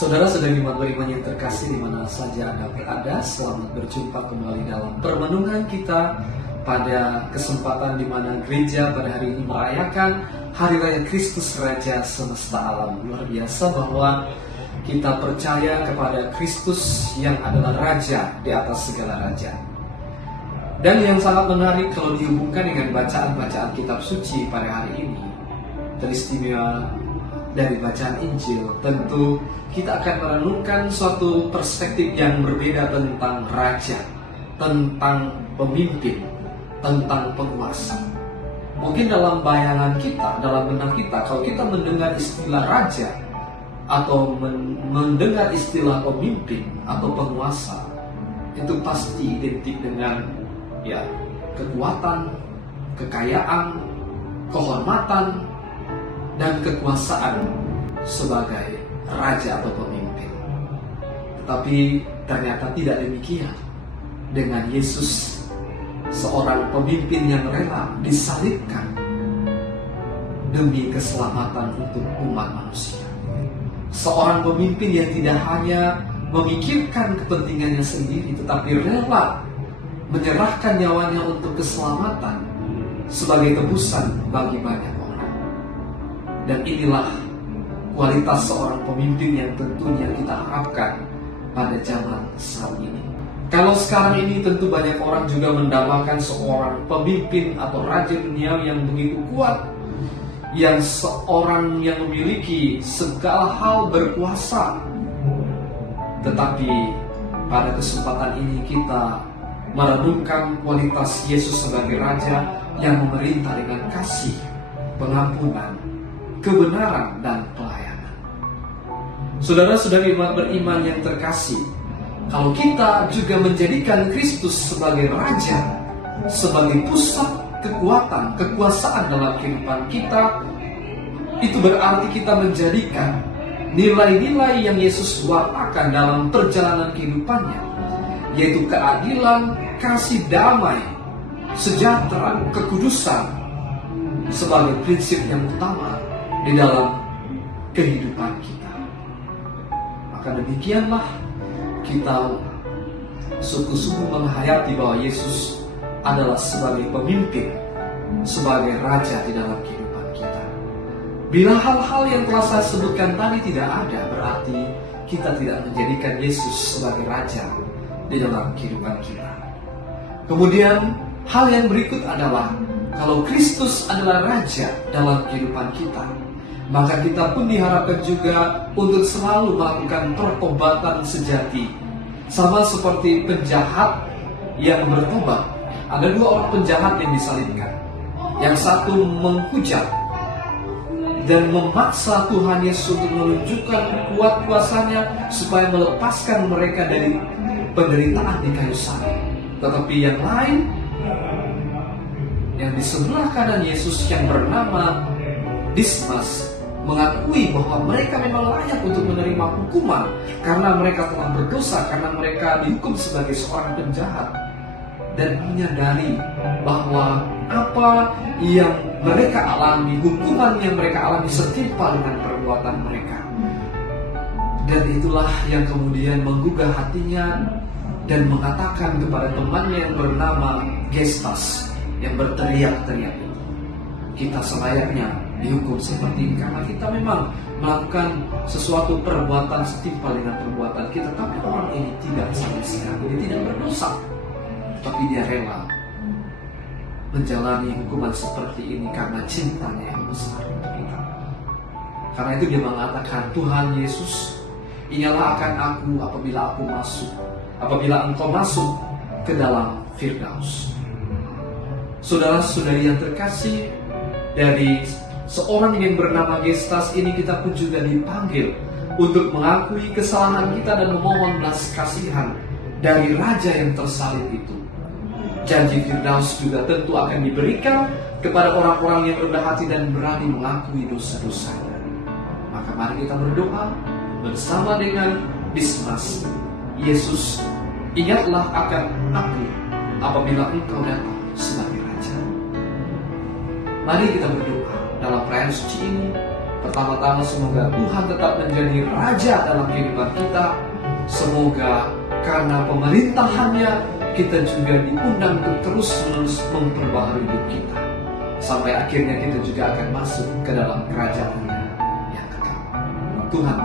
Saudara-saudari umat beriman yang terkasih di mana saja Anda berada, selamat berjumpa kembali dalam permenungan kita pada kesempatan di mana gereja pada hari ini merayakan Hari Raya Kristus Raja Semesta Alam. Luar biasa bahwa kita percaya kepada Kristus yang adalah Raja di atas segala raja. Dan yang sangat menarik kalau dihubungkan dengan bacaan-bacaan kitab suci pada hari ini, teristimewa dari bacaan Injil, tentu kita akan merenungkan suatu perspektif yang berbeda tentang raja, tentang pemimpin, tentang penguasa. Mungkin dalam bayangan kita, dalam benak kita, kalau kita mendengar istilah raja atau mendengar istilah pemimpin atau penguasa, itu pasti identik dengan kekuatan, kekayaan, kehormatan, dan kekuasaan sebagai raja atau pemimpin. Tetapi ternyata tidak demikian dengan Yesus, seorang pemimpin yang rela disalibkan demi keselamatan untuk umat manusia. Seorang pemimpin yang tidak hanya memikirkan kepentingannya sendiri, tetapi rela menyerahkan nyawanya untuk keselamatan sebagai tebusan bagi banyak orang. Dan inilah kualitas seorang pemimpin yang tentunya kita harapkan pada zaman saat ini. Kalau sekarang ini tentu banyak orang juga mendambakan seorang pemimpin atau raja dunia yang begitu kuat, yang seorang yang memiliki segala hal berkuasa. Tetapi pada kesempatan ini kita merenungkan kualitas Yesus sebagai Raja yang memerintah dengan kasih, pengampunan, kebenaran, dan pelayanan. Saudara-saudari umat beriman yang terkasih, kalau kita juga menjadikan Kristus sebagai Raja, sebagai pusat kekuatan, kekuasaan dalam kehidupan kita, itu berarti kita menjadikan nilai-nilai yang Yesus watakkan dalam perjalanan kehidupannya, yaitu keadilan, kasih, damai, sejahtera, kekudusan sebagai prinsip yang utama di dalam kehidupan kita. Maka demikianlah kita sungguh-sungguh menghayati bahwa Yesus adalah sebagai pemimpin, sebagai raja di dalam kehidupan kita. Bila hal-hal yang telah saya sebutkan tadi tidak ada, berarti kita tidak menjadikan Yesus sebagai raja di dalam kehidupan kita. Kemudian hal yang berikut adalah kalau Kristus adalah raja dalam kehidupan kita, maka kita pun diharapkan juga untuk selalu melakukan pertobatan sejati. Sama seperti penjahat yang bertobat. Ada dua orang penjahat yang disalibkan. Yang satu menghujat dan memaksa Tuhan Yesus untuk menunjukkan kuat kuasanya supaya melepaskan mereka dari penderitaan di kayu salib. Tetapi yang lain, yang di sebelah kanan Yesus yang bernama Dismas, mengakui bahwa mereka memang layak untuk menerima hukuman karena mereka telah berdosa, karena mereka dihukum sebagai seorang penjahat, dan menyadari bahwa apa yang mereka alami, hukuman yang mereka alami setimpal dengan perbuatan mereka. Dan itulah yang kemudian menggugah hatinya dan mengatakan kepada temannya yang bernama Gestas yang berteriak-teriak itu, kita selayaknya dihukum seperti ini karena kita memang melakukan sesuatu perbuatan setimpal dengan perbuatan kita. Tapi orang ini tidak sama sekali, dia tidak berdosa, tapi dia rela menjalani hukuman seperti ini karena cintanya yang besar untuk kita. Karena itu dia mengatakan, Tuhan Yesus, ingatlah akan aku apabila engkau masuk ke dalam Firdaus. Saudara-saudari yang terkasih, dari seorang yang bernama Gestas ini kita pun juga dipanggil untuk mengakui kesalahan kita dan memohon belas kasihan dari Raja yang tersalib itu. Janji Firdaus juga tentu akan diberikan kepada orang-orang yang rendah hati dan berani mengakui dosa-dosanya. Maka mari kita berdoa bersama dengan Dismas. Yesus, ingatlah akan aku apabila engkau datang sebagai Raja. Mari kita berdoa dalam perayaan suci ini. Pertama-tama semoga Tuhan tetap menjadi Raja dalam kehidupan kita. Semoga karena pemerintahannya kita juga diundang untuk terus-menerus memperbaharui hidup kita. Sampai akhirnya kita juga akan masuk ke dalam kerajaannya yang kekal. Tuhan